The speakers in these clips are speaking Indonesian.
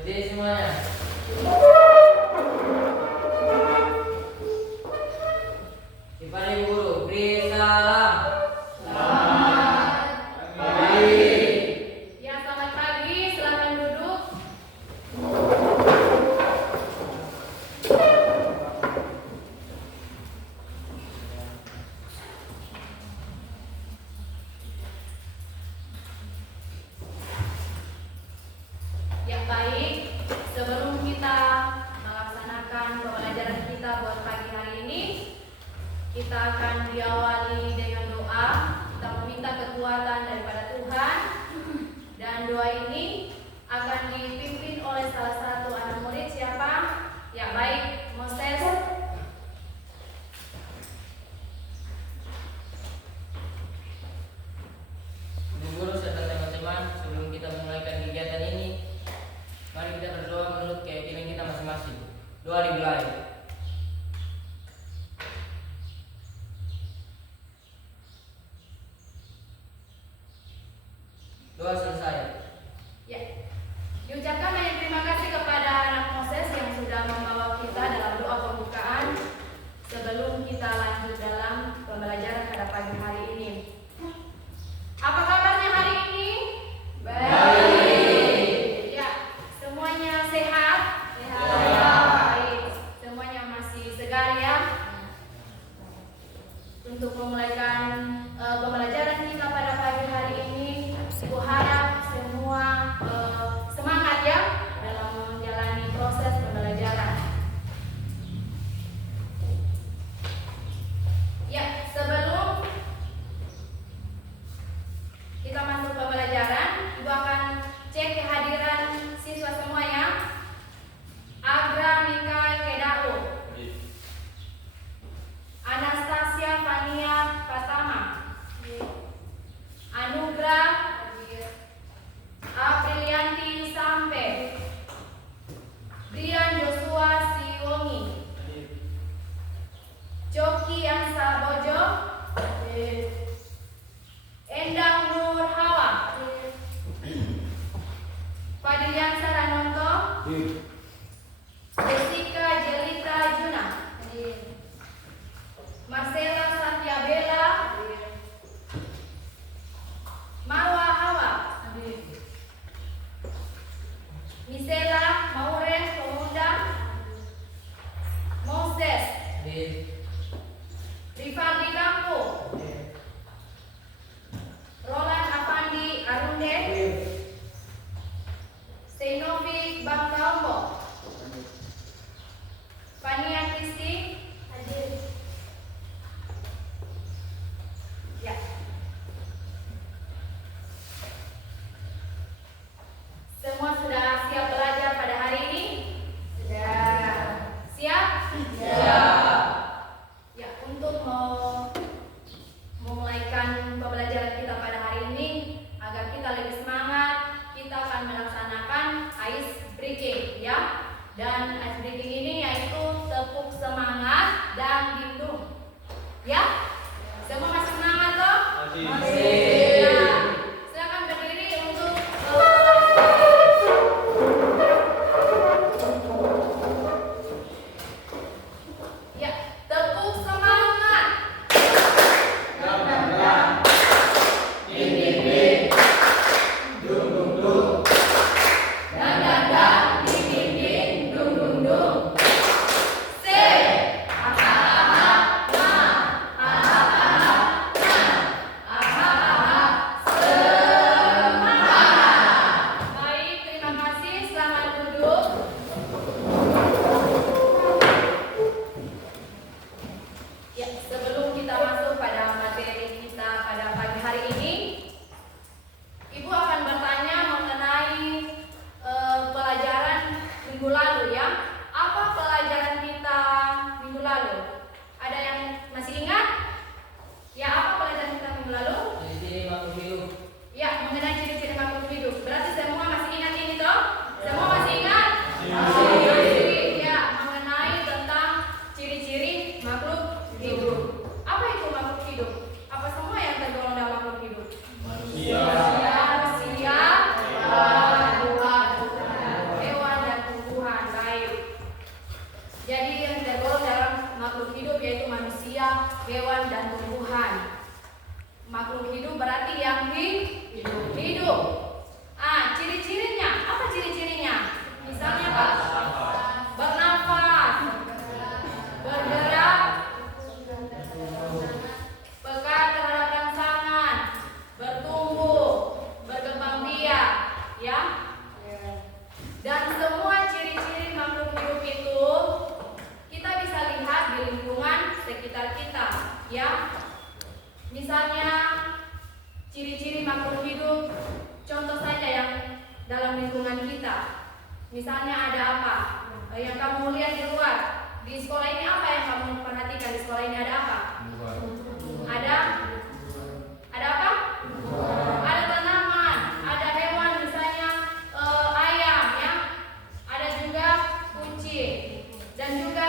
Berdiri semuanya. Kepada Ibu Guru, beri salam. Selamat pagi. Ya, selamat pagi. Silakan duduk. Ya, baik. Sebelum kita melaksanakan pembelajaran kita buat pagi hari ini, kita akan diawali dengan doa. Kita meminta kekuatan daripada Tuhan. Dan doa ini akan dipimpin oleh salah satu anak murid. Siapa? Ya, baik, Moses. Ibu Guru serta teman-teman, sebelum kita memulai kegiatan ini, mari kita berdoa menurut keyakinan kita masing-masing. Doa dimulai. Doa selesai. Ya. Diucapkan banyak terima kasih kepada anak Moses yang sudah membawa kita dalam doa pembukaan sebelum kita lanjut dalam pembelajaran pada pagi hari ini. Apa kabarnya hari ini? Baik. Ya, semuanya sehat? Sehat. Baik. Semuanya masih segar ya? Untuk memulaikan pembelajaran kita pada pagi hari ini, Ibu harap semua semangat ya dalam menjalani proses pembelajaran. Ya, sebelum Misalnya ciri-ciri makhluk hidup, contoh saja yang dalam lingkungan kita. Misalnya ada apa yang kamu lihat di luar? Di sekolah ini apa yang kamu perhatikan? Di sekolah ini ada apa? Ada apa? Ada tanaman, ada hewan, misalnya ayam, ya. Ada juga kucing, dan juga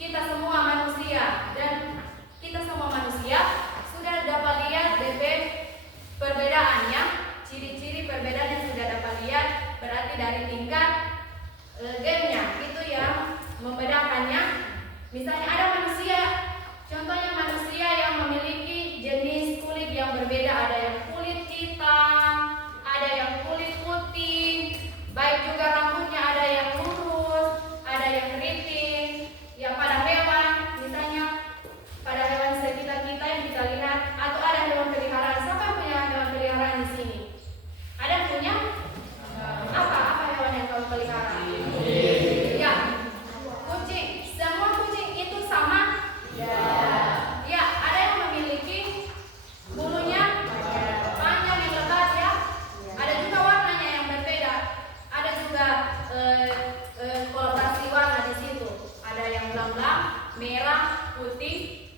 kita semua manusia. Dan kita semua manusia sudah dapat lihat perbedaannya, ciri-ciri perbedaan yang sudah dapat lihat, berarti dari tingkat gennya itu yang membedakannya. Misalnya ada manusia, contohnya manusia yang memiliki jenis kulit yang berbeda, ada yang kulit hitam, ada yang kulit putih, baik juga rambutnya ada yang lurus, ada yang keriting. Ya, pada hewan, misalnya pada hewan sekitar kita yang kita lihat, atau ada hewan peliharaan. Siapa yang punya hewan peliharaan di sini? Ada yang punya? Apa hewan yang kamu pelihara? Ya, kucing. Semua kucing itu sama? Ya, ada yang memiliki bulunya panjang yang lebat, ya. Ada juga warnanya yang berbeda. Ada juga kolaborasi warna di situ. Ada yang belang-belang, merah, putih,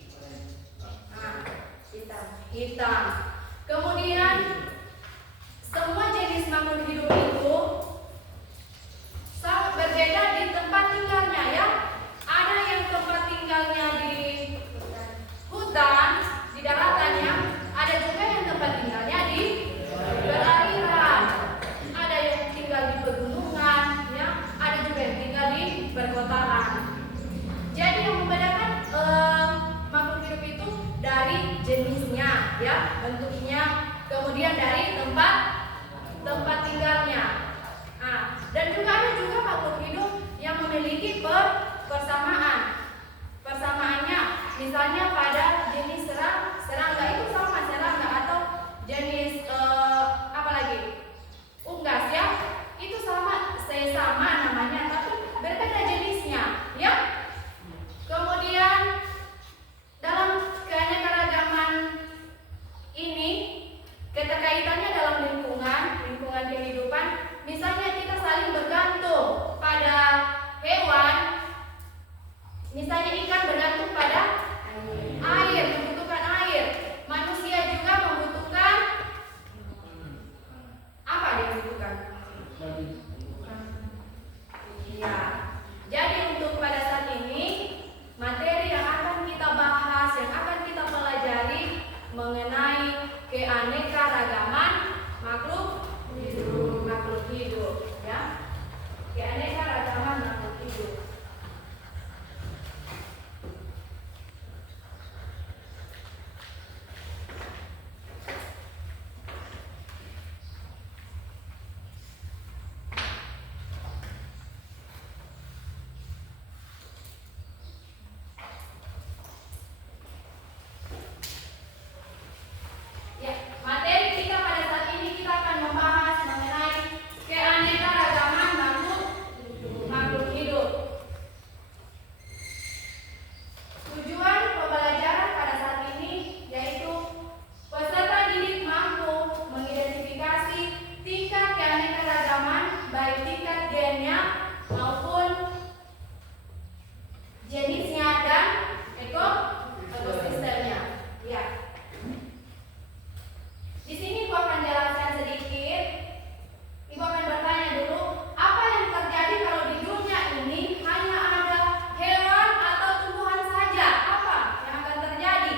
hitam. Kemudian semua jenis makhluk hidup itu sangat berbeda di tempat tinggalnya, ya. Ada yang tempat tinggalnya di hutan, di daratannya. Ada juga yang tempat tinggalnya di perairan. Ada yang tinggal di pegunungan, ya. Ada juga yang tinggal di perkotaan. Jadi yang membedakan makhluk hidup itu dari jenisnya, ya, bentuknya, kemudian dari tempat tinggalnya. Dan juga ada juga makhluk hidup yang memiliki persamaannya. Misalnya pada jenis serangga itu sama serangga, atau jenis apa lagi? Unggas, ya. Itu sama namanya, tapi berbeda jenisnya, ya. Kemudian dalam keanekaragaman ini, keterkaitannya dalam lingkungan kehidupan. Misalnya kita saling bergantung pada hewan. Misalnya ikan bergantung pada air, membutuhkan air. Manusia juga membutuhkan apa dia membutuhkan? Iya. Jadi untuk pada saat ini, materi yang akan kita bahas, yang akan kita pelajari mengenai keanekaragaman makhluk hidup, ya. Keanekaragaman makhluk hidup. Ya, materi kita pada saat ini kita akan membahas mengenai keanekaragaman makhluk hidup. Tujuan pembelajaran pada saat ini yaitu peserta didik mampu mengidentifikasi tingkat keanekaragaman baik tingkat gennya maupun jenisnya dan ekosistemnya. Ya. Di sini Ibu akan jelaskan sedikit. Ibu akan bertanya dulu, apa yang terjadi kalau di dunia ini hanya ada hewan atau tumbuhan saja? Apa yang akan terjadi?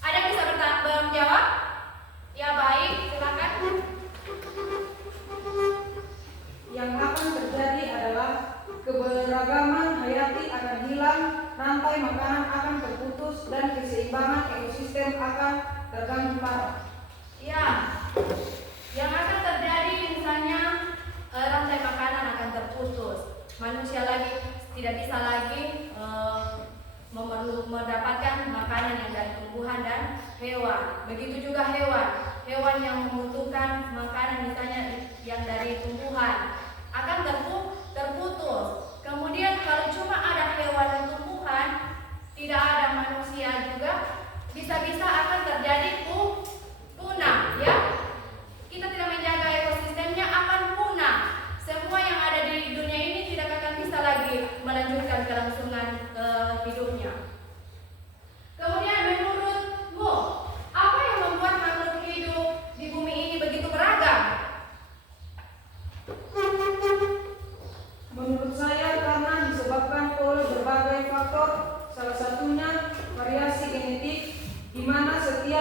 Ada yang bisa menjawab? Ya, baik, silakan. Yang akan terjadi adalah keberagaman hayati akan hilang, rantai makanan akan terputus, dan keseimbangan ekosistem akan terganggu parah. Ya, yang akan terjadi misalnya rantai makanan akan terputus. Manusia tidak bisa lagi mendapatkan makanan yang dari tumbuhan dan hewan. Begitu juga hewan yang membutuhkan makanan misalnya yang dari tumbuhan akan terputus. Kemudian kalau cuma ada hewan dan tumbuhan, tidak ada manusia juga, bisa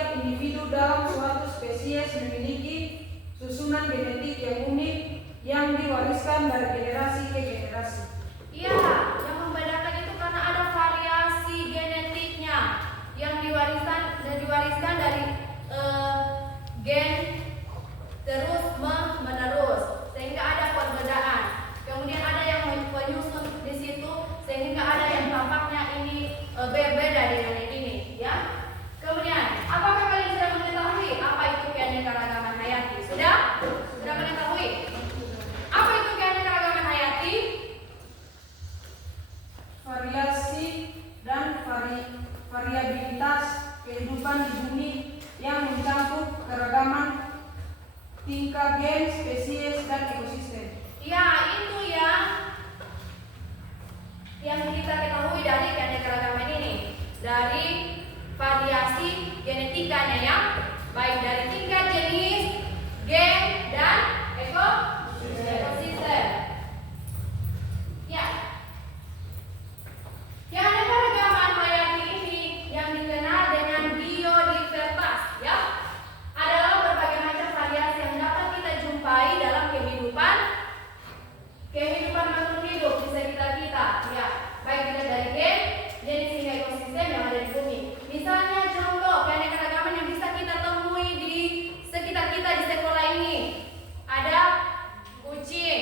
setiap individu dalam suatu spesies memiliki susunan genetik yang unik yang diwariskan dari generasi ke generasi. Iya, yang membedakan itu karena ada variasi genetiknya yang diwariskan dari gen terus menerus, sehingga ada perbedaan. Kemudian ada yang menyusun di situ sehingga ada yang tampaknya ini berbeda dengan yang ini, ya. Kemudian, apakah kalian sudah mengetahui apa itu keanekaragaman hayati? Sudah mengetahui? Apa itu keanekaragaman hayati? Variasi dan variabilitas kehidupan di bumi yang mencakup keragaman tingkat gen, spesies, dan ekosistem. Ya, itu yang kita ketahui dari keanekaragaman ini, dari variasi genetikanya yang baik dari tingkat jenis, gen, dan ekosistem. Ya. Keanekaragaman hayati ini yang dikenal dengan biodiversitas, ya, adalah berbagai macam variasi yang dapat kita jumpai dalam kehidupan makhluk hidup di sekitar kita, ya, baik dilihat dari gen, jenis hingga ekosistem yang ada di bumi. Misalnya contoh keanekaragaman yang bisa kita temui di sekitar kita di sekolah ini, ada kucing,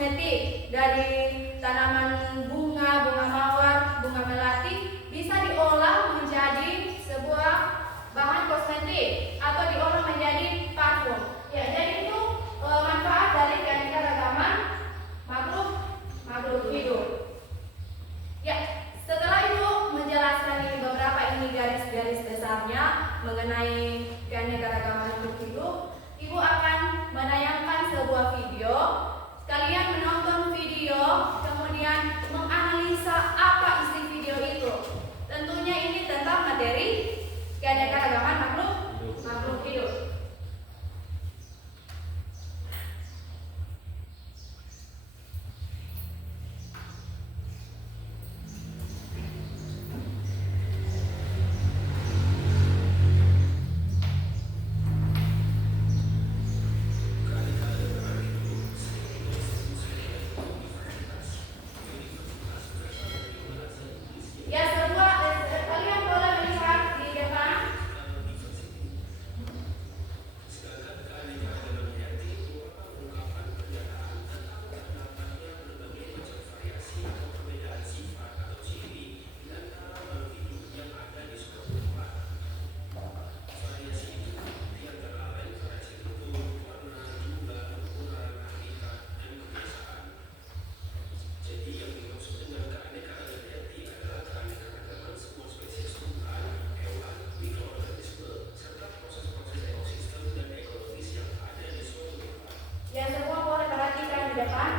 kosmetik dari tanaman bunga, bunga mawar, bunga melati bisa diolah menjadi sebuah bahan kosmetik atau diolah menjadi parfum. Ya, jadi itu manfaat dari keanekaragaman makhluk hidup. Ya, setelah itu menjelaskan ini beberapa garis-garis besarnya mengenai keanekaragaman makhluk hidup, Ibu akan menayangkan sebuah video. Kalian menonton video, kemudian menganalisa apa isi video itu. Tentunya ini tentang materi keanekaragaman makhluk hidup. Ya, kalian boleh melihat di depan. Ya, semua boleh perhatikan di depan.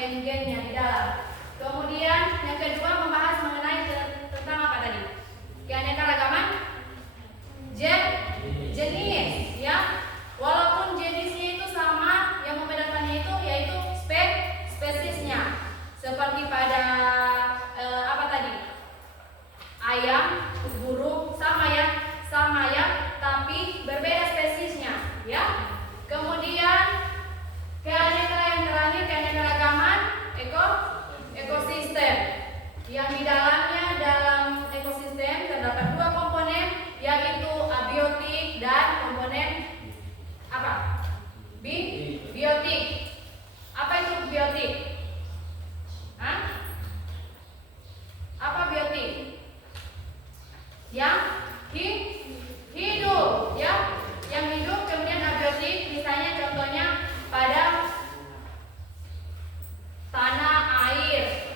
gen-gennya di dalam. Kemudian yang kedua membahas mengenai tentang apa tadi? Keanekaragaman jenis, ya. Walaupun jenisnya itu sama, yang membedakannya itu yaitu spesiesnya. Seperti pada apa tadi? Ayam, burung sama ya, tapi berbeda spesiesnya, ya. Kemudian yang terakhir keanekaragaman ekosistem. Yang di dalamnya dalam ekosistem terdapat dua komponen, yaitu abiotik dan komponen apa? Biotik. Apa itu biotik? Hah? Apa biotik? Yang hidup, ya. Yang hidup. Kemudian abiotik, misalnya contohnya pada tanah, air,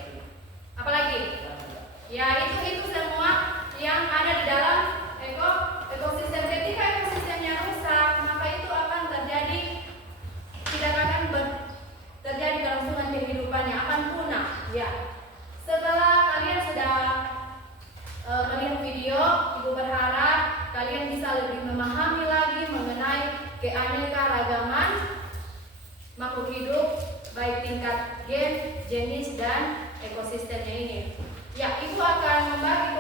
apalagi? Ya, itu semua yang ada di dalam ekosistem. Ketika ekosistemnya rusak, maka itu akan tidak akan terjadi kelangsungan kehidupannya, akan punah, ya. Setelah kalian sudah melihat video, Ibu berharap kalian bisa lebih memahami lagi mengenai keanekaragaman makhluk hidup, baik tingkat gen, jenis, dan ekosistemnya ini. Ya, Ibu akan membagi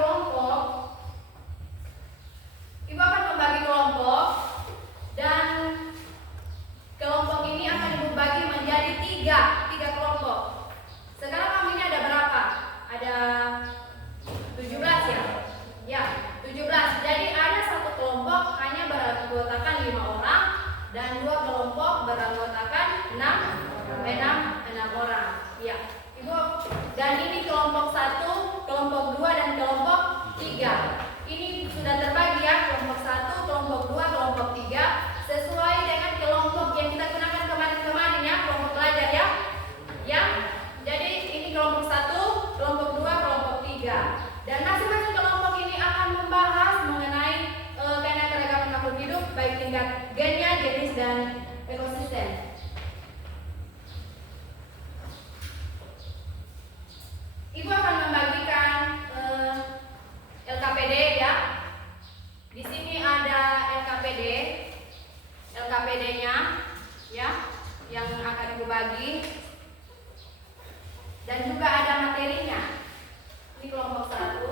kelompok, dan kelompok ini akan Ibu bagi menjadi tiga kelompok. Sekarang kamu ini ada berapa? Ada 17 ya? Ya, 17. Jadi ada satu kelompok hanya beranggotakan 5 orang dan dua kelompok beranggotakan 6 orang. Ya, Ibu. Dan ini kelompok 1, kelompok 2 dan kelompok 3. Ini sudah terbagi ya, kelompok 1, kelompok 2, kelompok 3 sesuai dengan kelompok yang kita gunakan kemarin ya, kelompok pelajar ya. Ya. Jadi ini kelompok 1, kelompok 2, kelompok 3. Dan masing-masing kelompok ini akan membahas mengenai keanekaragaman makhluk hidup baik tingkat gennya, jenis, dan ekosistem. Ibu akan membagikan LKPD ya. Di sini ada LKPD-nya ya, yang akan Ibu bagi. Dan juga ada materinya. Ini kelompok 1,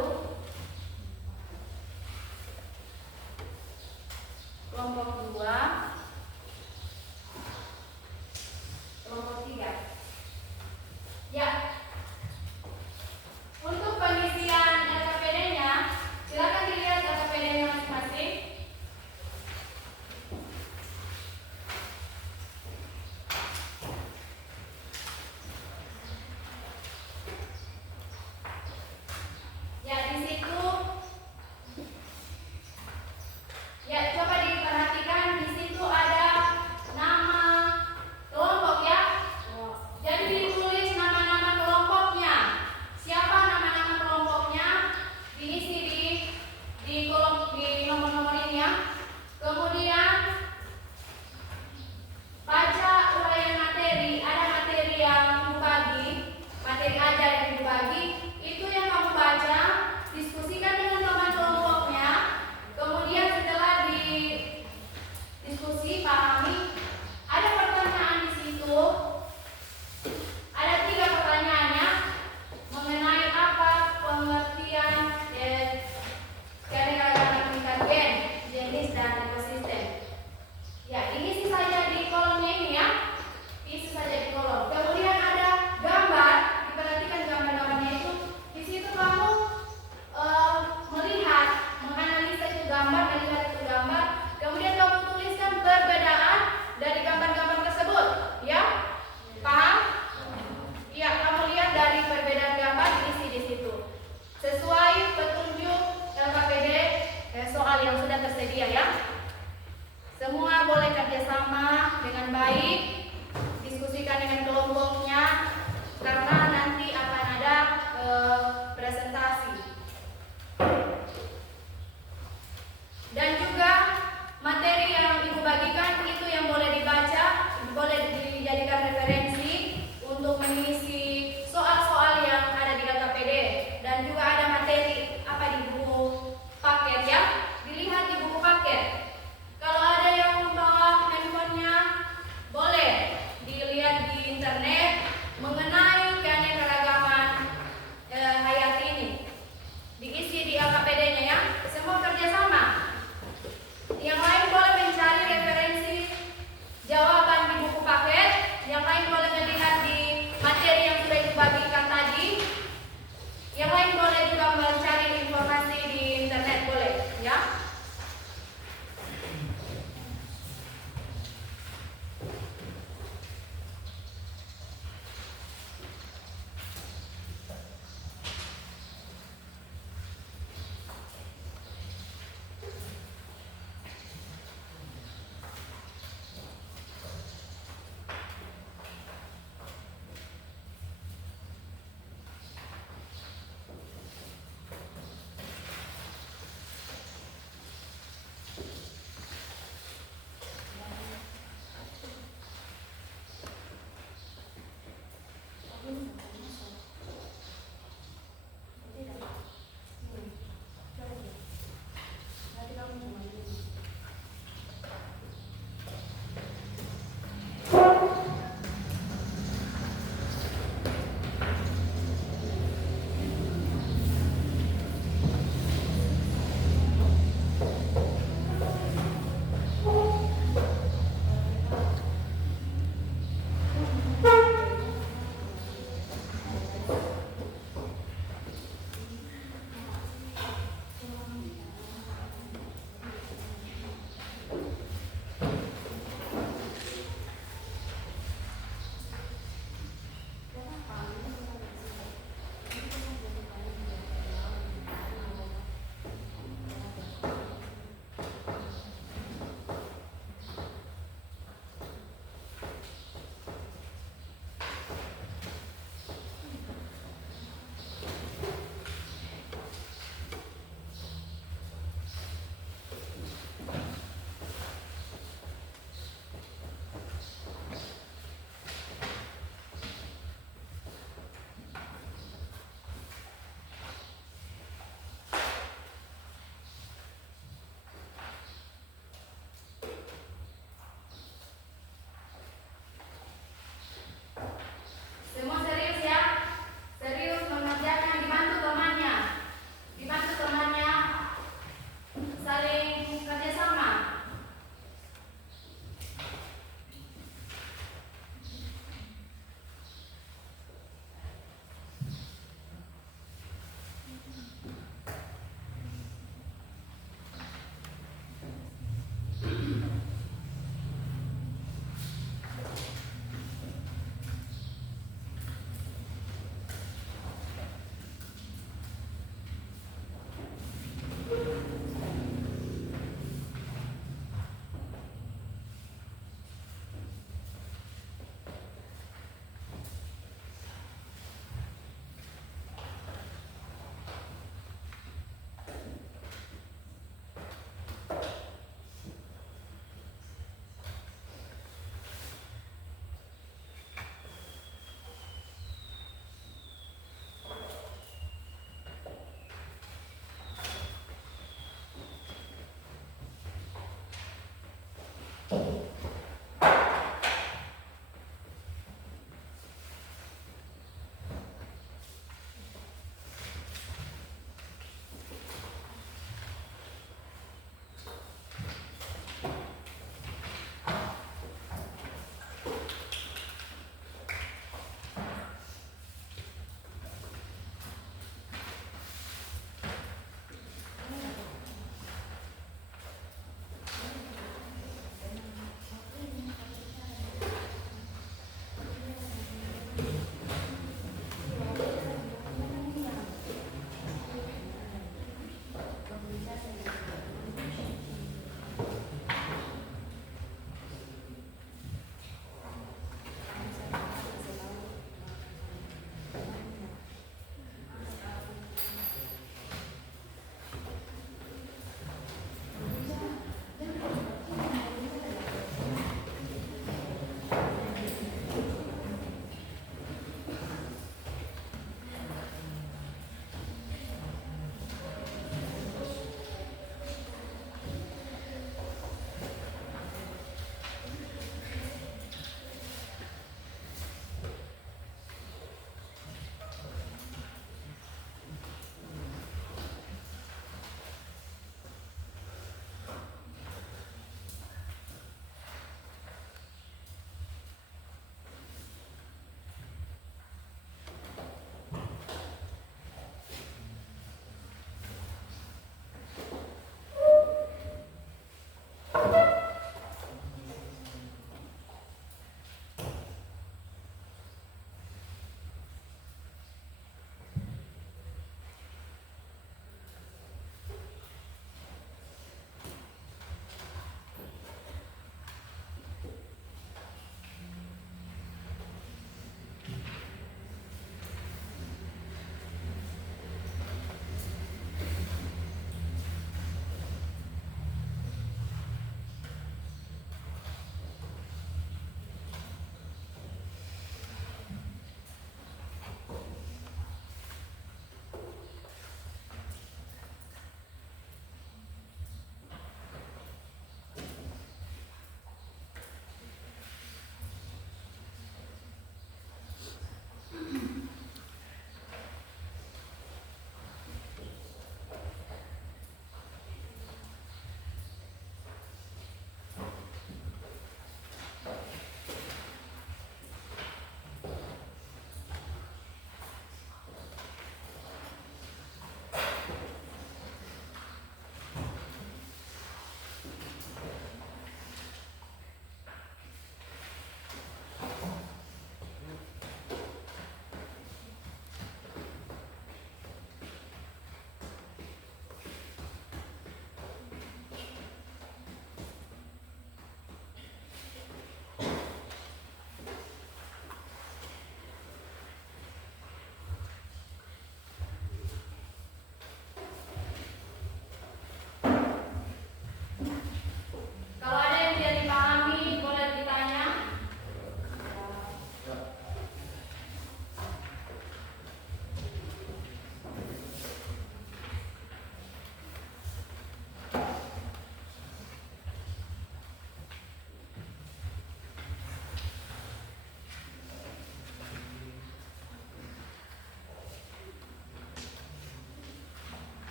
kelompok 2, kelompok 3. Ya. Untuk pengisian LKPD-nya, silakan dilihat LKPD-nya masing-masing.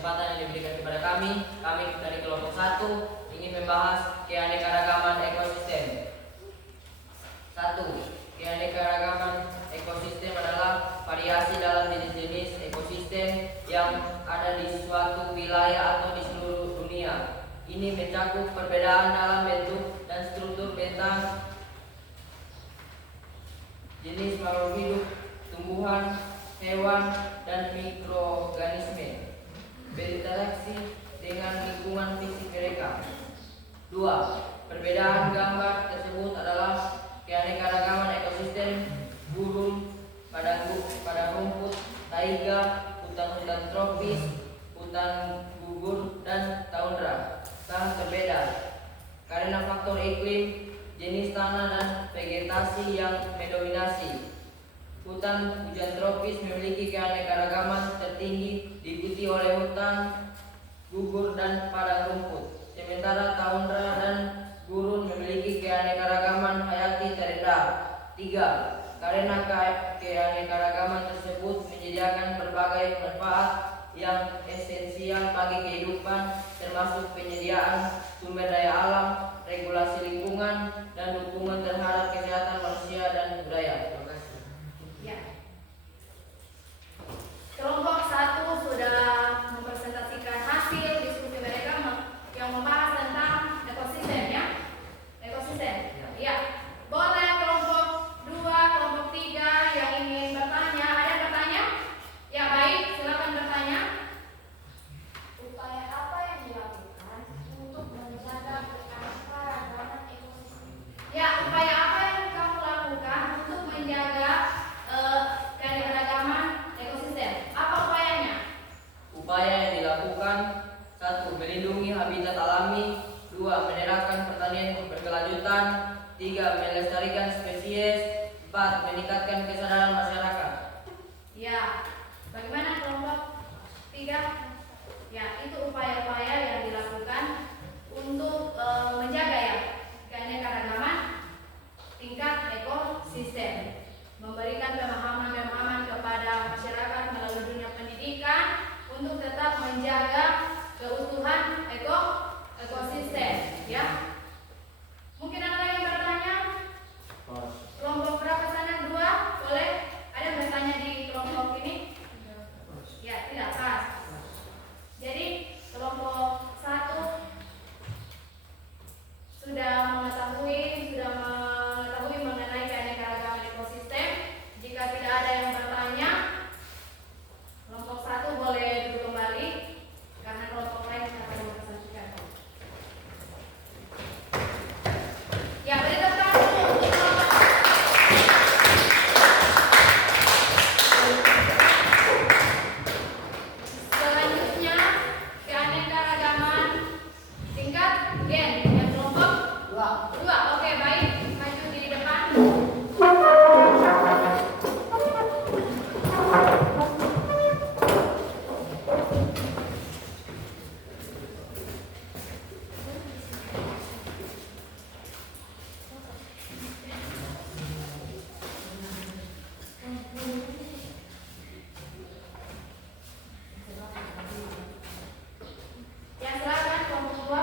kesempatan yang diberikan kepada kami dari kelompok 1 ingin membahas keanekaragaman ekosistem. 1. Keanekaragaman ekosistem adalah variasi dalam jenis-jenis ekosistem yang ada di suatu wilayah atau di seluruh dunia. Ini mencakup perbedaan dalam bentuk dan struktur bentang jenis makhluk hidup, tumbuhan, hewan, dan mikroorganisme berinteraksi dengan lingkungan fisik mereka. 2. Perbedaan gambar tersebut adalah keanekaragaman ekosistem gurun, padang rumput, taiga, hutan-hutan tropis, hutan gugur, dan tundra sangat berbeda karena faktor iklim, jenis tanah, dan vegetasi yang mendominasi. Hutan hujan tropis memiliki keanekaragaman tertinggi diikuti oleh hutan gugur dan padang rumput. Sementara tundra dan gurun memiliki keanekaragaman hayati terendah. 3. Karena keanekaragaman tersebut menyediakan berbagai manfaat yang esensial bagi kehidupan, termasuk penyediaan sumber daya alam, regulasi lingkungan, dan dukungan terhadap kesehatan manusia dan budaya. Terima kasih. Ya. Kelompok 1 sudah mempresentasikan hasil diskusi mereka yang membahas tentang ekosistem ya. Ekosistem. Ya. Boleh kelompok 2, kelompok 3 yang ingin bertanya. Ada yang bertanya? Ya, baik, silakan bertanya. Upaya apa yang dilakukan untuk menjaga keanekaragaman ekosistem? Ya, upaya apa yang kamu lakukan untuk menjaga keanekaragaman ekosistem? Apa upayanya? Upaya yang dilakukan: 1. Melindungi habitat alami. 2. Menerapkan pertanian berkelanjutan. 3. Melestarikan spesies. 4. Meningkatkan kesadaran masyarakat. Ya, bagaimana kelompok 3? Ya, itu upaya-upaya yang dilakukan untuk menjaga ya keanekaragaman tingkat ekosistem, memberikan pemahaman-pemahaman kepada masyarakat melalui dunia pendidikan untuk tetap menjaga keutuhan ekosistem ya. Mungkin ada lagi yang bertanya? Kelompok berapa sana? 2? Boleh? Ada yang bertanya di kelompok ini? Ya, tidak pas. Jadi kelompok 1 sudah mengetahui mengenai keanekaragaman ekosistem. Jika tidak ada yang bertanya, kelompok 1 boleh duduk kembali karena kelompok lain akan mempresentasikan. Ya, beri tepuk tangan dulu untuk kelompok. Selanjutnya keanekaragaman tingkat gen yang kelompok 2. Oke, baik, maju di depan. Ya, silakan kelompok 2.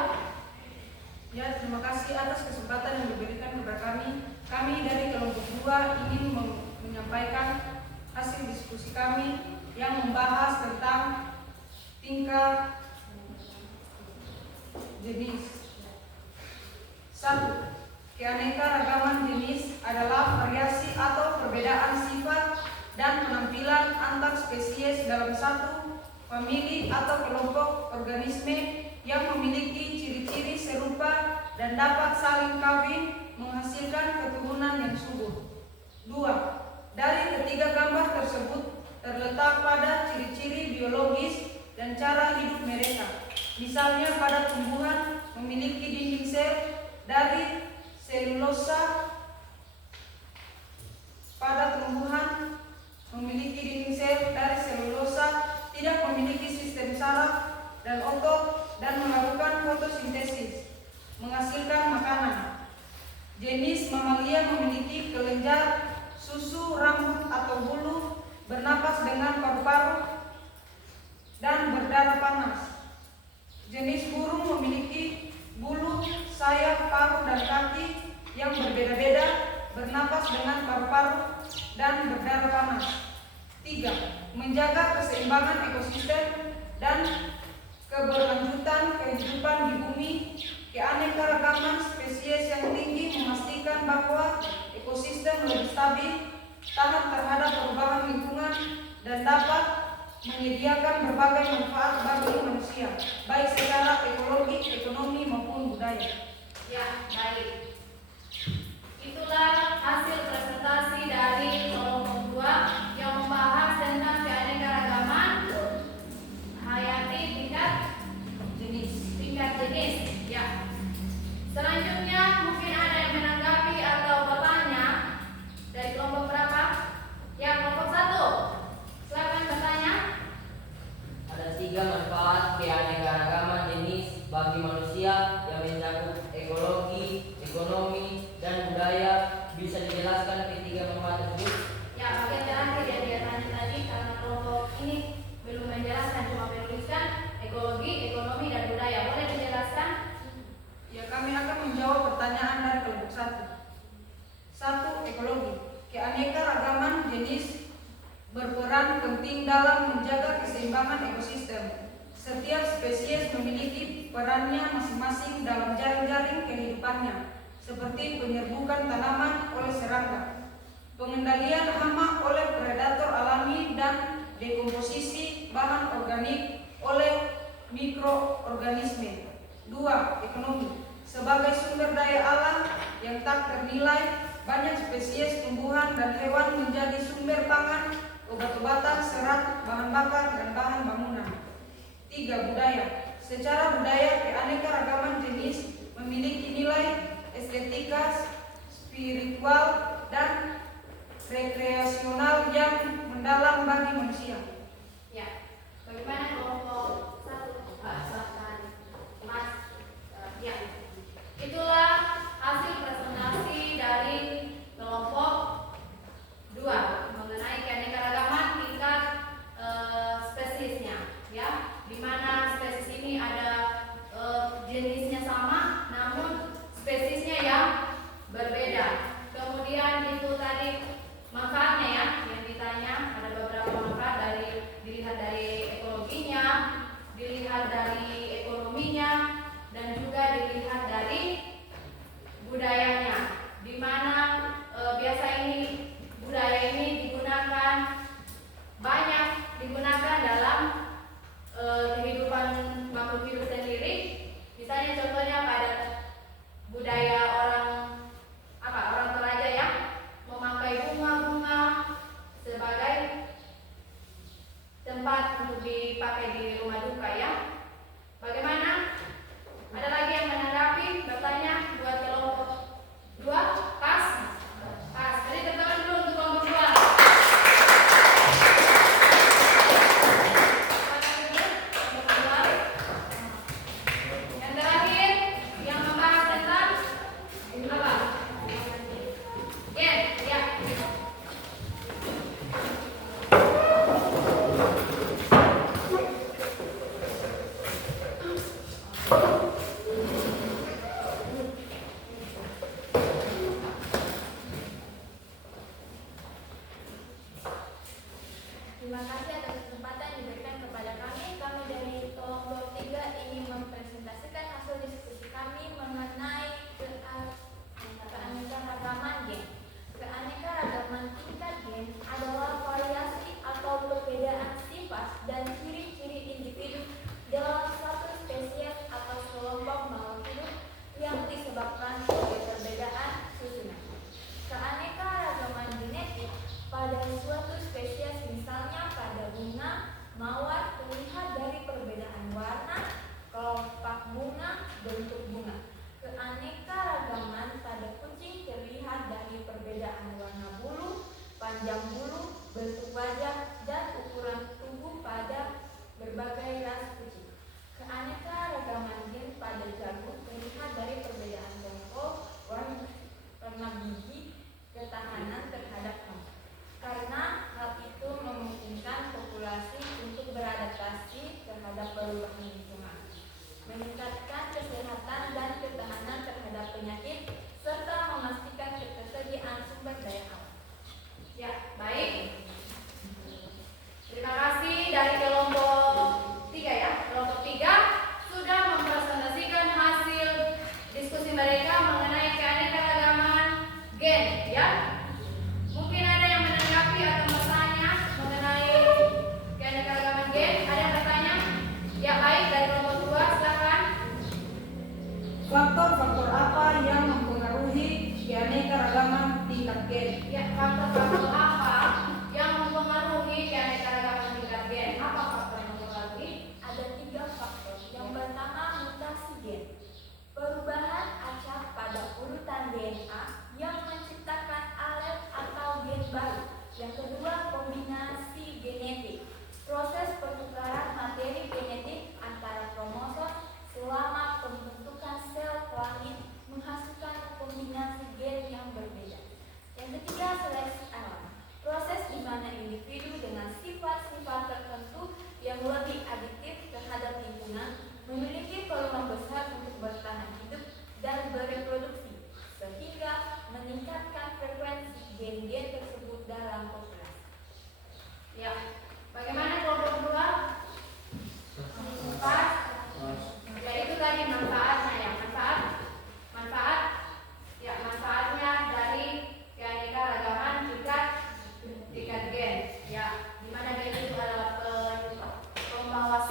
Ya, terima kasih atas kesempatan yang diberikan kepada kami. Kami dari kelompok 2 ingin menyampaikan hasil diskusi kami yang membahas tentang tingkat jenis. 1. Keanekaragaman jenis adalah variasi atau perbedaan sifat dan penampilan antar spesies dalam satu famili atau kelompok organisme yang memiliki ciri-ciri serupa dan dapat saling kawin menghasilkan keturunan yang subur. 2. Dari ketiga gambar tersebut terletak pada ciri-ciri biologis dan cara hidup mereka. Misalnya pada tumbuhan memiliki dinding sel dari selulosa. Pada tumbuhan memiliki dinding sel dari selulosa, tidak memiliki sistem saraf dan otot dan melakukan fotosintesis, menghasilkan makanan. Jenis mamalia memiliki kelenjar, susu, rambut atau bulu, bernapas dengan paru-paru dan berdarah panas. ekosistem dan keberlanjutan kehidupan di bumi. Keanekaragaman spesies yang tinggi memastikan bahwa ekosistem lebih stabil, tahan terhadap perubahan lingkungan, dan dapat menyediakan berbagai manfaat bagi manusia, baik secara ekologi, ekonomi maupun budaya. Ya, baik. Itulah hasil presentasi dari kelompok 2 yang membahas tentang keanekaragaman hayati tingkat jenis. Ya. Selanjutnya mungkin ada yang menanggapi atau bertanya dari kelompok berapa? Ya, kelompok 1. Silakan bertanya. Ada 3 manfaat keanekaragaman jenis bagi manusia yang mencakup ekologi, ekonomi, dan budaya. Bisa dijelaskan ketiga manfaat tersebut? Ya, bagian terakhir yang dia tanya tadi karena kelompok ini belum menjelaskan, cuma menuliskan ekologi, ekonomi, dan budaya. Boleh dijelaskan? Ya, kami akan menjawab pertanyaan dari kelompok 1. 1. Ekologi. Keanekaragaman jenis berperan penting dalam menjaga keseimbangan ekosistem. Setiap spesies memiliki perannya masing-masing dalam jaring-jaring kehidupannya, seperti penyerbukan tanaman oleh serangga, pengendalian hama oleh predator alami, dan dekomposisi bahan organik oleh mikroorganisme. 2. Ekonomi. Sebagai sumber daya alam yang tak ternilai, banyak spesies tumbuhan dan hewan menjadi sumber pangan, obat-obatan, serat, bahan bakar, dan bahan bangunan. 3. Budaya. Secara budaya, keanekaragaman jenis memiliki nilai estetika, spiritual, dan rekreasional yang mendalam bagi manusia. Ya. Bagaimana kelompok 1? Mas. Ya. Itulah hasil presentasi dari kelompok 2 mengenai keanekaragaman tingkat spesiesnya, ya, di mana spesies ini ada jenisnya sama, namun spesiesnya yang berbeda. Kemudian itu tadi manfaatnya, ya, yang ditanya ada beberapa manfaat dilihat dari ekologinya, dilihat dari ekonominya, dan juga dilihat dari budayanya, di mana biasa ini budaya ini banyak digunakan dalam kehidupan makhluk hidup sendiri. Misalnya contohnya pada budaya orang Toraja, ya, memakai bunga-bunga sebagai tempat untuk dipakai di rumah duka, ya. Bagaimana? Ada lagi yang menanggapi, bertanya buat kelompok 2? Pas? Jadi teman dulu untuk kelompok 2. Yang terakhir yang membahas tentang apa? Gen, ya.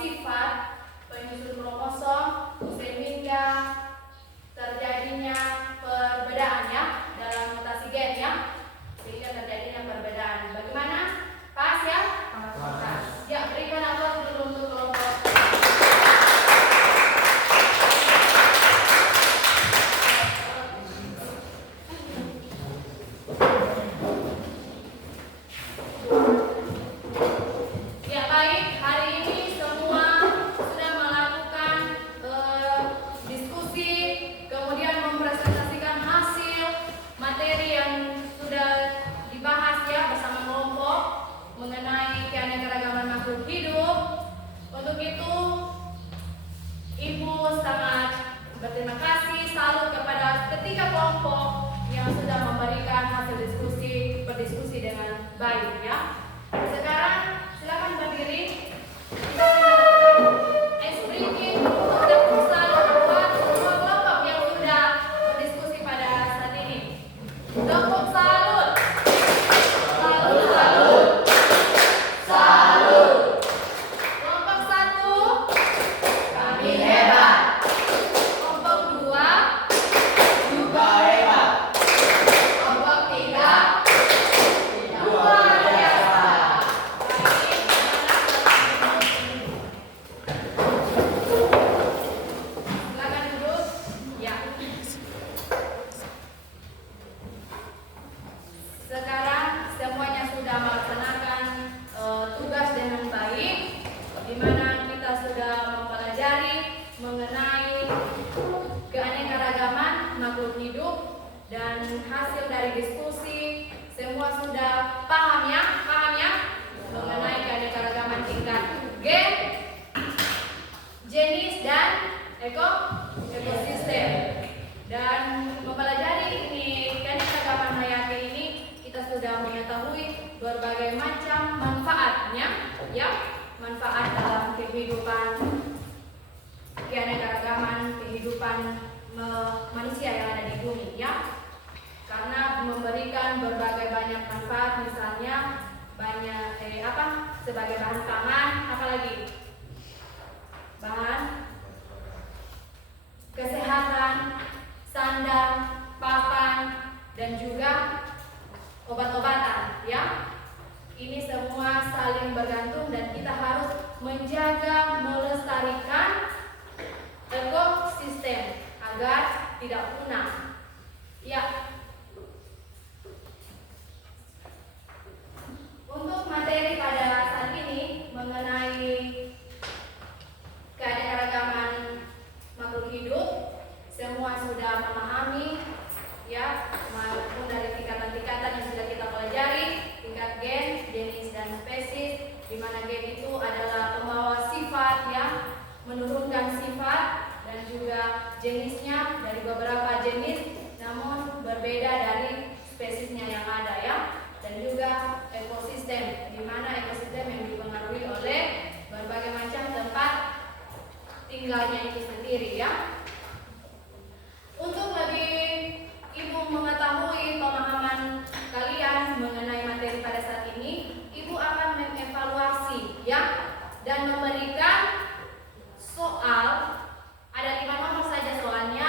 sifat penyusun kromosom sehingga terjadinya perbedaan ya dalam mutasi gen ya, sehingga terjadinya perbedaan. Bagaimana? Pas ya? Pas. Ya, berikan aplaus dulu untuk kelompok. Ya baik, hari ini semua sudah melakukan diskusi, kemudian mempresentasikan hasil materi yang sudah dibahas ya bersama kelompok mengenai keanekaragaman makhluk hidup. Untuk itu, Ibu sangat berterima kasih salut kepada ketiga kelompok yang sudah memberikan hasil berdiskusi dengan baik ya. Sekarang silakan berdiri. Kita melakukan ice breaking untuk tepuk salut buat semua kelompok yang sudah berdiskusi pada saat ini. Tepuk salut. Salut, salut. Salut. Kelompok 1, kami hebat. Kelompok 2, juga hebat. Kelompok 3, luar biasa. Baik, silakan duduk. Ya. Sekarang semuanya sudah melaksanakan tugas dengan baik, di mana kita sudah mempelajari mengenai keanekaragaman makhluk hidup dan hasil dari diskusi semua sudah paham ya mengenai keanekaragaman tingkat gen, jenis dan ekosistem. Dan mempelajari ini keanekaragaman hayati ini kita sudah mengetahui berbagai macam manfaatnya ya, manfaat dalam kehidupan keanekaragaman kehidupan manusia yang ada di bumi ya, karena memberikan berbagai banyak manfaat, misalnya banyak sebagai bahan pangan, apalagi bahan kesehatan, sandang, papan, dan juga obat-obatan ya. Ini semua saling bergantung dan kita harus menjaga, melestarikan ekosistem agar tidak punah. Ya. Untuk materi pada saat ini mengenai keanekaragaman makhluk hidup, semua sudah memahami ya, maupun dari tingkatan-tingkatan yang sudah kita pelajari, tingkat gen, jenis dan spesies, di mana gen itu adalah pembawa sifat ya, menurunkan sifat, dan juga jenisnya dari beberapa jenis namun berbeda dari spesiesnya yang ada ya. Dan juga ekosistem, di mana ekosistem yang dipengaruhi oleh berbagai macam tempat tinggalnya itu sendiri ya. Untuk lebih Ibu mengetahui pemahaman kalian mengenai materi pada saat ini, Ibu akan mengevaluasi ya, dan memberikan soal. Ada 5 nomor saja soalnya.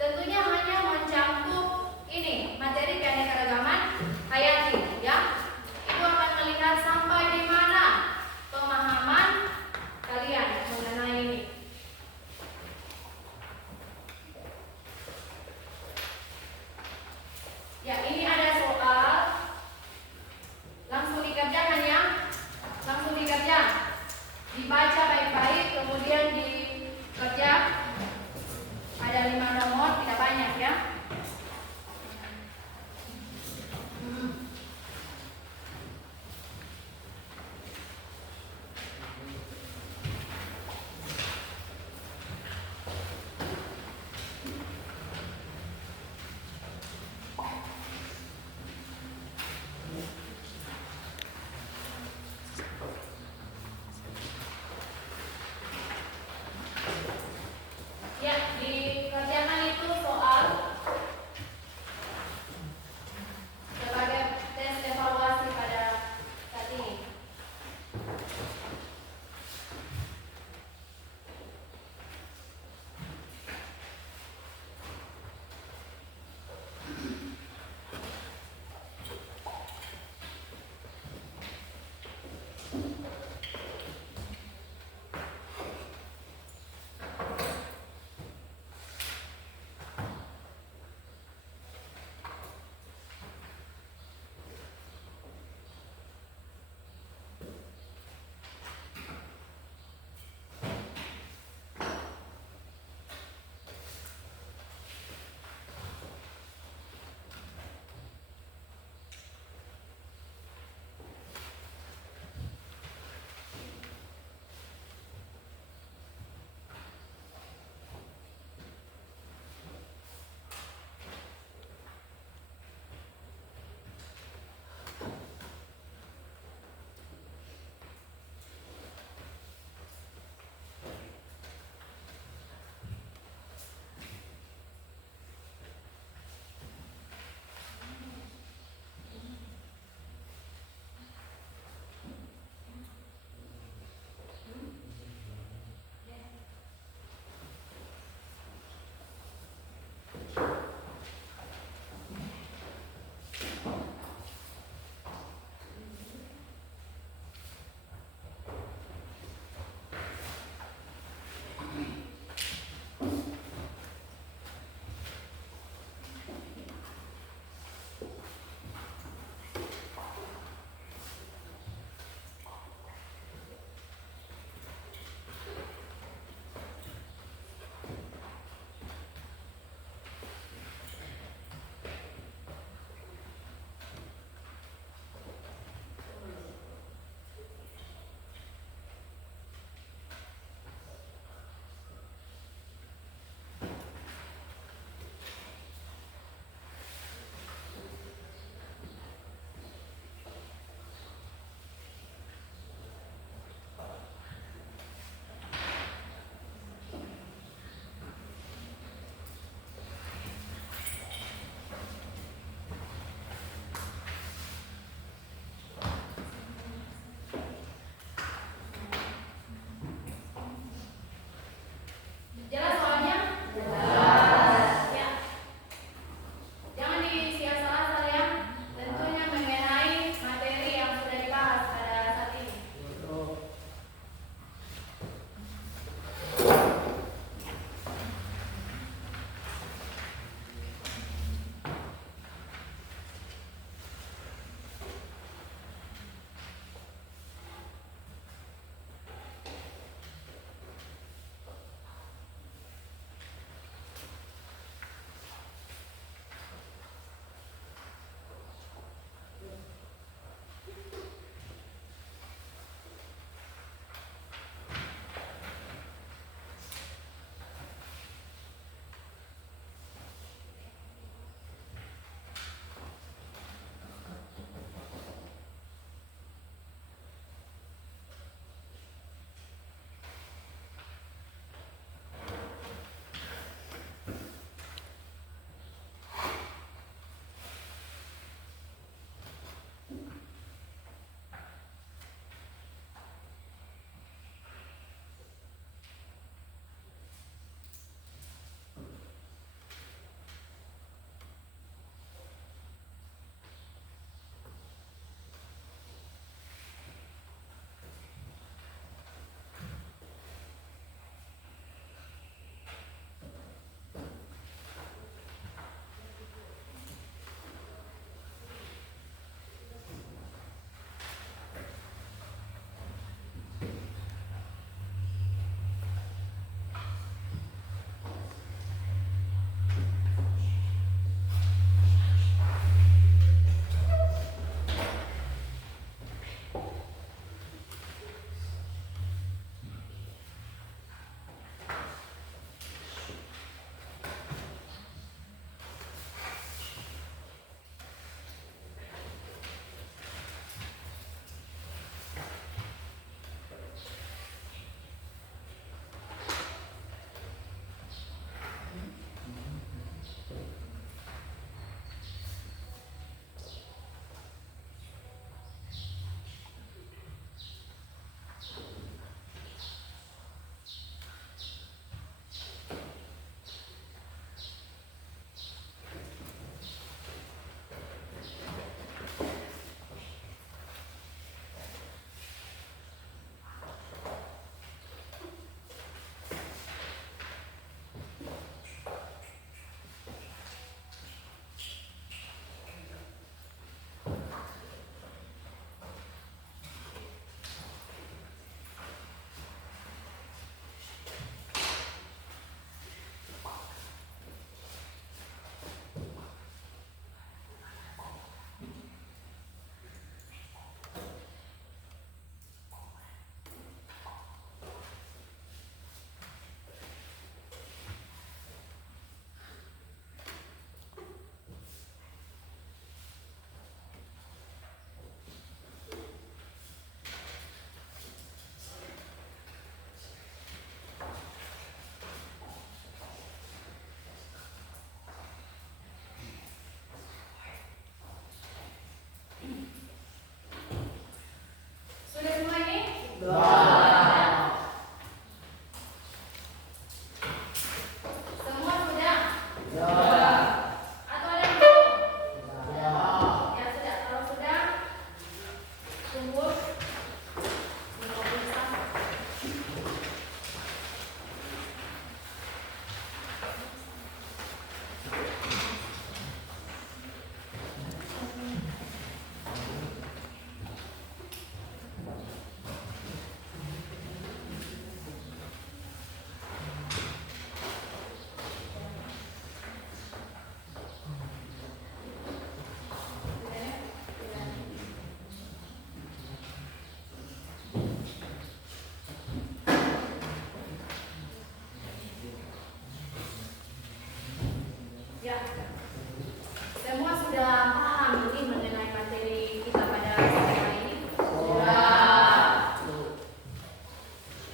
Tentunya hanya mencakup ini materi keanekaragaman hayati ya. Ibu akan melihat sampai di mana pemahaman kalian mengenai ini.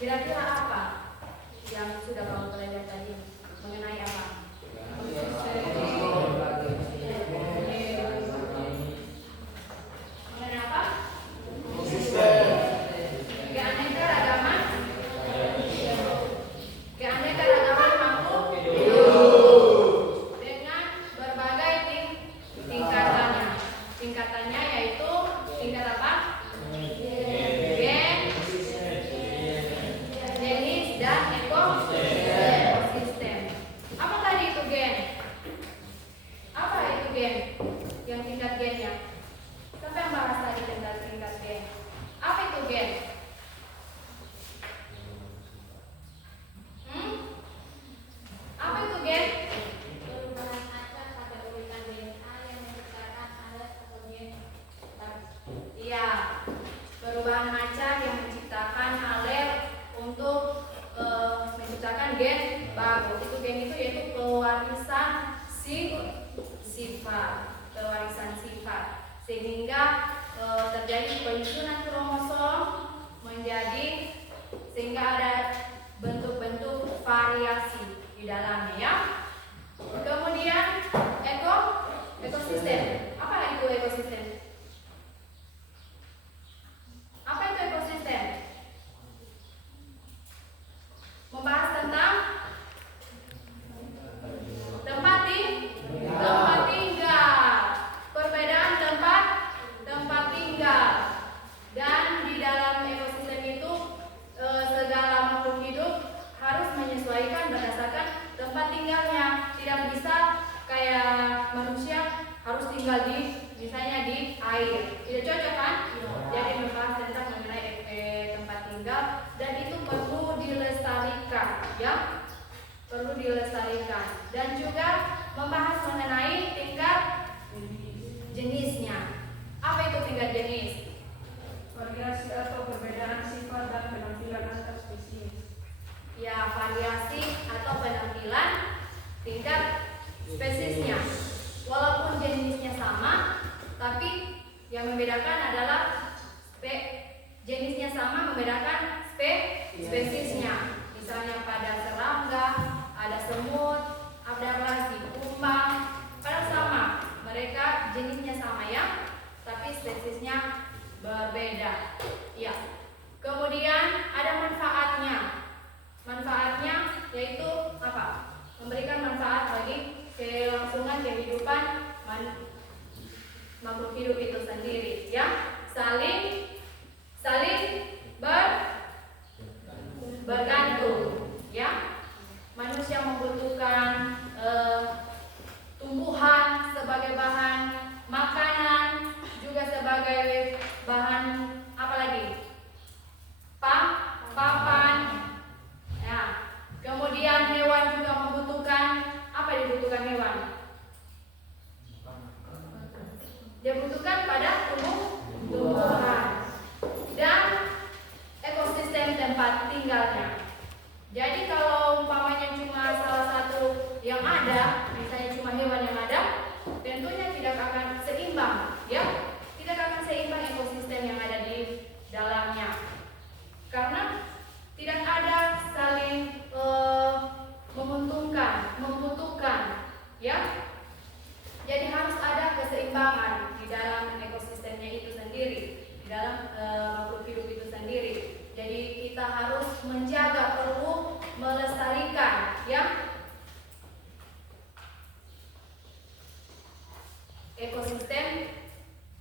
Kira-kira apa yang sudah kamu pelajari tadi mengenai apa? Mengenai apa? Keanekaragaman. Keanekaragaman makhluk hidup dengan berbagai tingkatannya. Tingkatannya yaitu tingkat apa? Gen, jenis dan ekosistem. Apa tadi itu gen? Apa itu gen? Yang tingkat gennya. Siapa yang bahas tadi tentang tingkat gen? Apa itu gen? Apa itu gen? Perubahan acak pada urutan DNA yang menciptakan alat atau gen. Iya, perubahan acak yang menciptakan alel untuk menciptakan gen baru. Itu gen itu yaitu pewarisan sifat, pewarisan sifat, sehingga terjadi penyusunan kromosom menjadi sehingga ada bentuk-bentuk variasi di dalamnya ya. Kemudian ekosistem. Apa itu ekosistem? Apa itu ekosistem? Membahas tentang tempat tinggal. Perbedaan tempat tinggal. Dan di dalam ekosistem itu segala makhluk hidup harus menyesuaikan berdasarkan tempat tinggalnya. Tidak bisa kayak manusia harus tinggal di misalnya di air. Tidak cocok kan? Jadi membahas tentang mengenai tempat tinggal dan itu perlu dilestarikan ya. Perlu dilestarikan dan juga membahas mengenai tingkat jenisnya. Apa itu tingkat jenis? Variasi atau perbedaan sifat dan penampilan antar spesies. Ya, variasi atau penampilan tingkat spesiesnya. Walaupun jenisnya sama, tapi yang membedakan adalah jenisnya sama membedakan spesiesnya. Misalnya pada serangga, ada semut, ada lagi kumbang, padahal sama. Mereka jenisnya sama ya, tapi spesiesnya berbeda. Ya. Kemudian ada manfaatnya. Manfaatnya yaitu apa? Memberikan manfaat bagi kelangsungan kehidupan makhluk hidup itu sendiri ya. Saling bergantung ya. Manusia membutuhkan tumbuhan sebagai bahan makanan, juga sebagai bahan apa lagi? Papan. Ya. Kemudian hewan juga membutuhkan apa yang dibutuhkan hewan? Dia butuhkan pada tumbuhan dan ekosistem tempat tinggalnya. Jadi kalau umpamanya cuma salah satu yang ada, misalnya cuma hewan yang ada, tentunya tidak akan seimbang, ya, tidak akan seimbang ekosistem yang ada di dalamnya, karena tidak ada saling menguntungkan, membutuhkan, ya. Jadi harus ada keseimbangan di dalam ekosistemnya itu sendiri, di dalam makhluk hidup itu sendiri. Jadi kita harus menjaga, perlu melestarikan, ya, ekosistem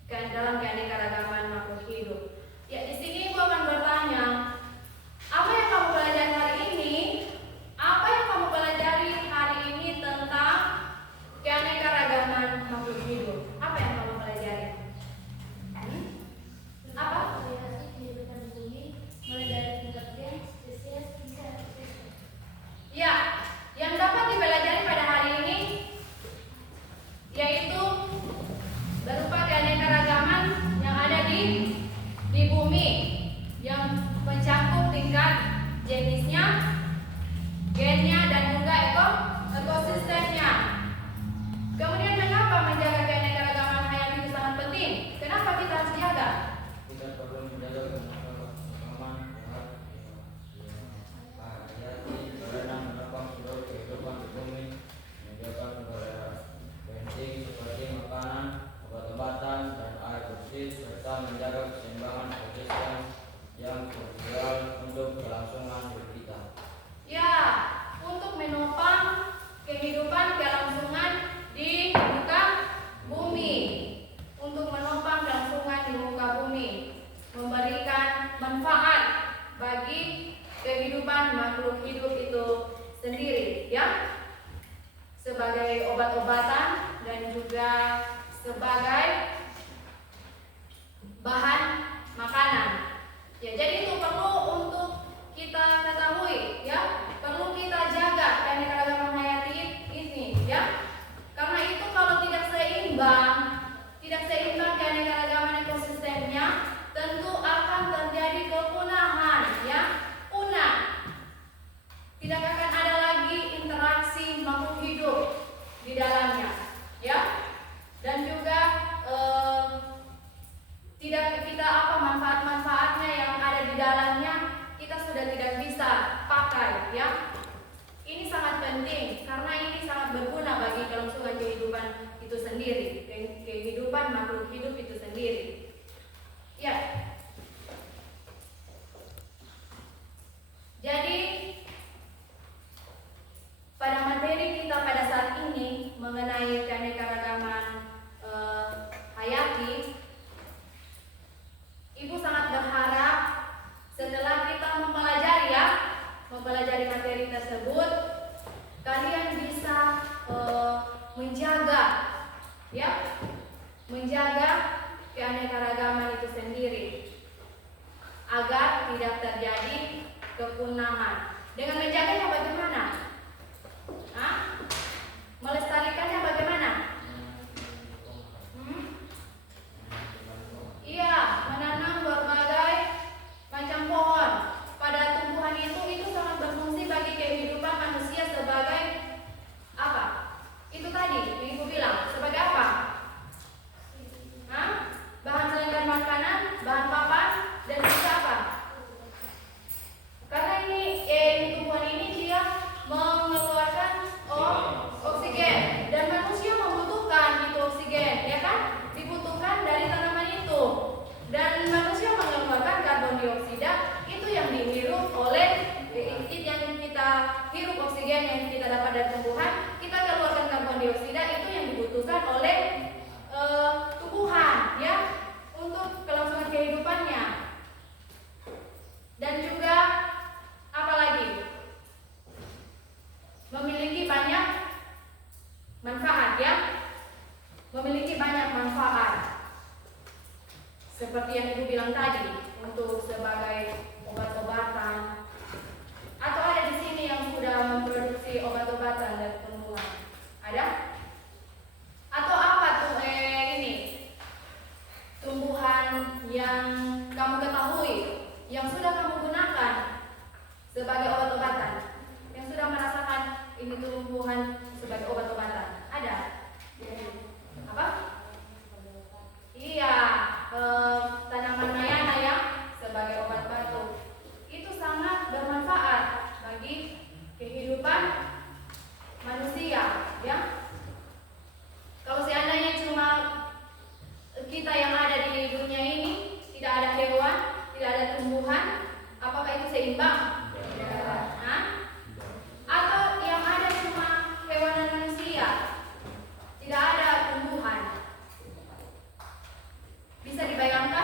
kan dalam keanekaragaman makhluk hidup. Ya, di sini Ibu akan bertanya, apa yang kamu pelajari hari ini? Apa yang kamu pelajari hari ini tentang keanekaragaman makhluk hidup? Apa yang kamu pelajari? Apa? Variasi kehidupan bumi mulai dari tingkat gen, spesies, makhluk hidup itu sendiri, ya, sebagai obat-obatan dan juga sebagai bahan makanan. Ya, jadi itu perlu untuk kita ketahui, ya, perlu kita jaga keanekaragaman hayati ini, ya. Karena itu kalau tidak seimbang keanekaragaman ekosistemnya, tentu akan terjadi kepunahan, ya, punah. Tidak akan ada lagi interaksi makhluk hidup di dalamnya, ya. Dan juga tidak kita manfaat-manfaatnya yang ada di dalamnya kita sudah tidak bisa pakai, ya. Ini sangat penting karena ini sangat berguna bagi kelangsungan kehidupan itu sendiri, kehidupan makhluk hidup itu sendiri. Ya. Jadi pada materi kita pada saat ini mengenai keanekaragaman hayati, Ibu sangat berharap setelah kita mempelajari materi tersebut, kalian bisa menjaga keanekaragaman itu sendiri agar tidak terjadi kepunahan. Dengan menjaganya bagaimana? Melestarikannya bagaimana? Iya, menanam berbagai macam pohon. Pada tumbuhan itu sangat berfungsi bagi kehidupan manusia sebagai apa? Itu tadi yang Ibu bilang, sebagai apa? Bahan selenggan makanan, bahan papan, dan juga apa? Karena ini tumbuhan ini dia mengeluarkan oksigen, dan manusia membutuhkan itu oksigen, ya kan? Dibutuhkan dari tanaman itu, dan manusia mengeluarkan karbon dioksida itu yang dihirup oleh yang kita hirup, oksigen yang kita dapat dari tumbuhan, kita keluarkan karbon dioksida itu yang dibutuhkan oleh tumbuhan, ya, untuk kelangsungan kehidupannya. Dan juga apa lagi? Memiliki banyak manfaat, ya. Memiliki banyak manfaat. Seperti yang Ibu bilang tadi, untuk sebagai obat-obatan. Atau ada di sini yang sudah memproduksi obat-obatan dari tumbuhan? Ada? Atau apa tuh ini? Tumbuhan yang kamu ketahui, yang sudah kamu gunakan sebagai obat-obatan, yang sudah merasakan ini tumbuhan sebagai obat-obatan. Ada? Apa? Iya, tanaman mayana ya, sebagai obat batuk. Itu sangat bermanfaat bagi kehidupan manusia, ya. Kalau seandainya cuma kita yang ada di dunia ini, tidak ada hewan, tidak ada tumbuhan, apakah itu seimbang? Atau yang ada cuma hewan dan manusia, tidak ada tumbuhan. Bisa dibayangkan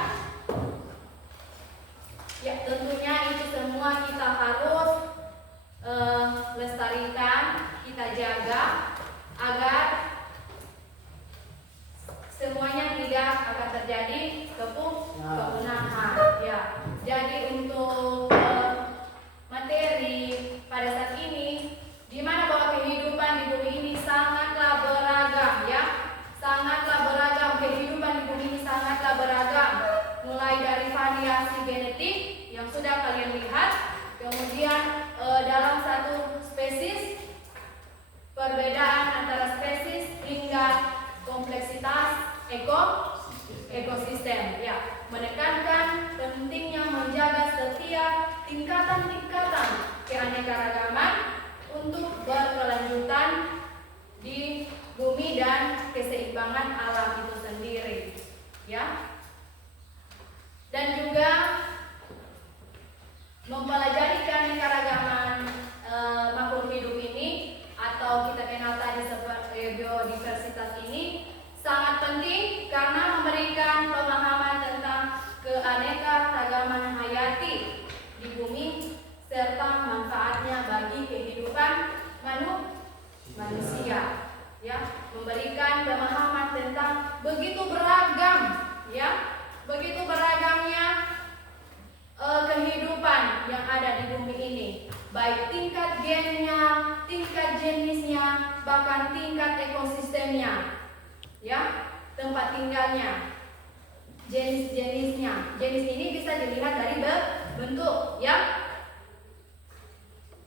baik tingkat gennya, tingkat jenisnya, bahkan tingkat ekosistemnya, ya, tempat tinggalnya, jenis-jenisnya. Jenis ini bisa dilihat dari bentuk, ya,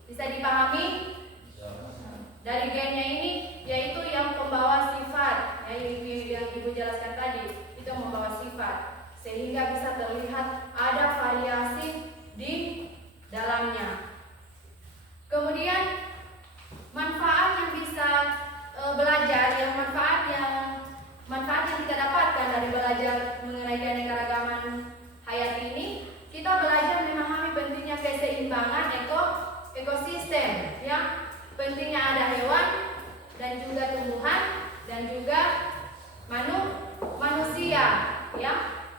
bisa dipahami dari gennya ini, yaitu yang pembawa sifat, yang ibu jelaskan tadi, itu membawa sifat, sehingga bisa terlihat ada variasi di dalamnya. Kemudian manfaat yang bisa belajar, manfaat yang kita dapatkan dari belajar mengenai keanekaragaman hayati ini, kita belajar memahami pentingnya keseimbangan ekosistem, ya, pentingnya ada hewan dan juga tumbuhan dan juga manusia, ya,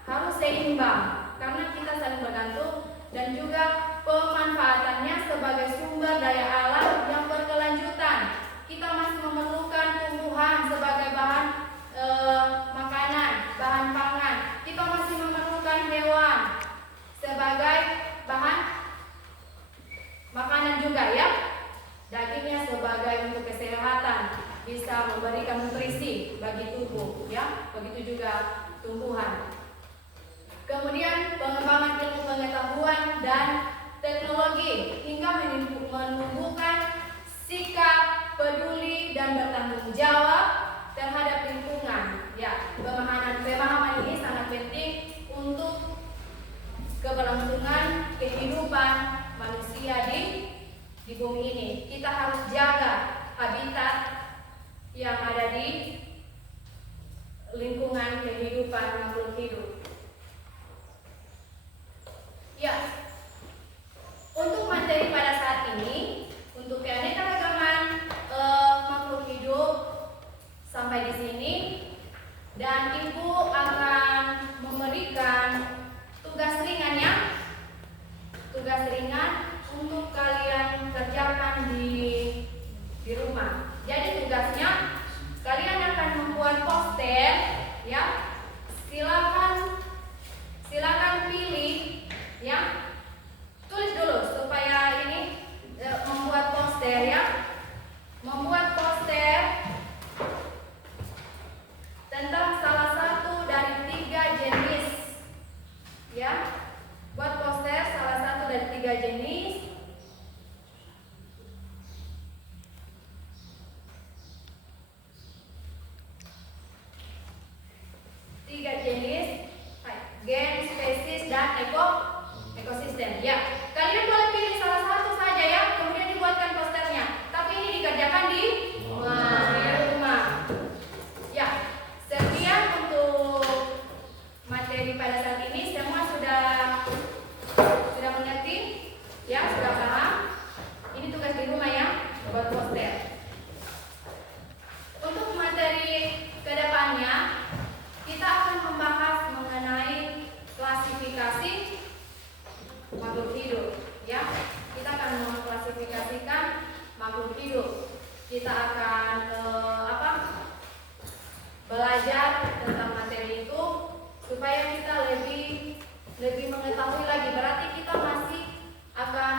harus seimbang karena kita saling bergantung, dan juga pemanfaatannya sebagai sumber daya alam yang berkelanjutan. Kita masih memerlukan tumbuhan sebagai bahan makanan, bahan pangan. Kita masih memerlukan hewan sebagai bahan makanan juga, ya. Dagingnya sebagai untuk kesehatan, bisa memberikan nutrisi bagi tubuh, ya. Begitu juga tumbuhan. Kemudian pengembangan ilmu pengetahuan dan teknologi hingga menumbuhkan sikap peduli dan bertanggung jawab terhadap lingkungan. Ya, pemahaman ini sangat penting untuk keberlangsungan kehidupan manusia di bumi ini. Kita harus jaga habitat yang ada di lingkungan kehidupan makhluk hidup. Ya, untuk materi pada saat ini, untuk keanekaragaman makhluk hidup sampai di sini, dan Ibu akan memberikan tugas ringan, ya, tugas ringan untuk kalian kerjakan di rumah. Jadi tugasnya kalian akan membuat poster, ya. Silakan pilih, ya, tulis dulu supaya ini membuat poster, ya, membuat poster tentang salah satu dari 3 jenis, ya, buat poster salah satu dari 3 jenis. Gen, spesies, dan ekosistem. Ya, kalian boleh pilih salah satu saja, ya, kemudian dibuatkan posternya. Tapi ini dikerjakan di rumah. Ya, sekian untuk materi pada saat ini. Semua sudah mengerti, ya, sudah paham. Ini tugas di rumah, ya, buat poster. Untuk materi kedepannya, kita akan membahas mengenai klasifikasi makhluk hidup, ya. Kita akan mengklasifikasikan makhluk hidup. Kita akan belajar tentang materi itu supaya kita lebih mengetahui lagi. Berarti kita masih akan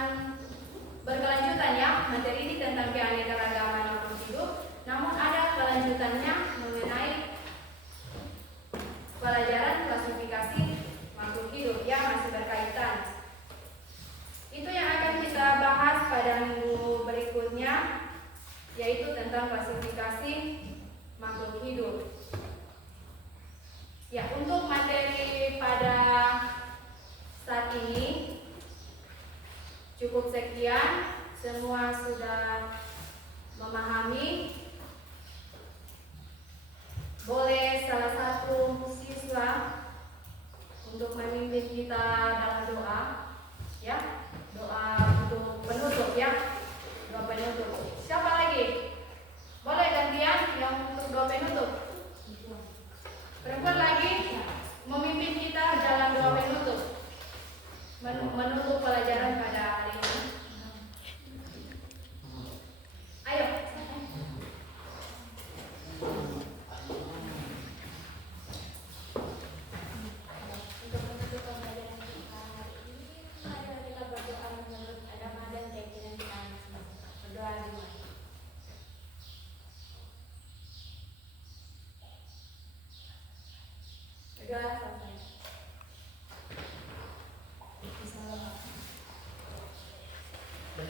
berkelanjutan, ya. Materi ini tentang keanekaragaman makhluk hidup, namun ada kelanjutannya mengenai pelajaran klasifikasi makhluk hidup, ya, masih berkaitan. Itu yang akan kita bahas pada minggu berikutnya, yaitu tentang klasifikasi makhluk hidup. Ya, untuk materi pada saat ini cukup sekian. Semua sudah memahami. Boleh salah satu siswa untuk memimpin kita dalam doa, ya, doa untuk penutup, ya, doa penutup. Siapa lagi? Boleh gantian yang untuk doa penutup. Perempuan lagi memimpin kita dalam doa penutup, menutup pelajaran pada hari ini. Ayo.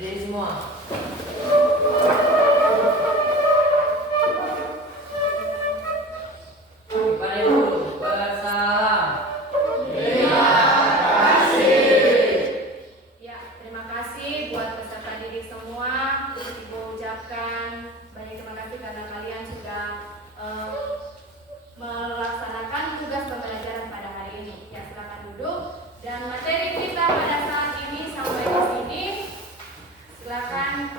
Berdiri semua. Kepada guru bersalam. Ya, terima kasih buat peserta didik semua. Ibu ucapkan banyak terima kasih karena kalian sudah melaksanakan tugas pembelajaran pada hari ini. Ya, silakan duduk. Dan materi kita pada saat ini sampai di sini. Silakan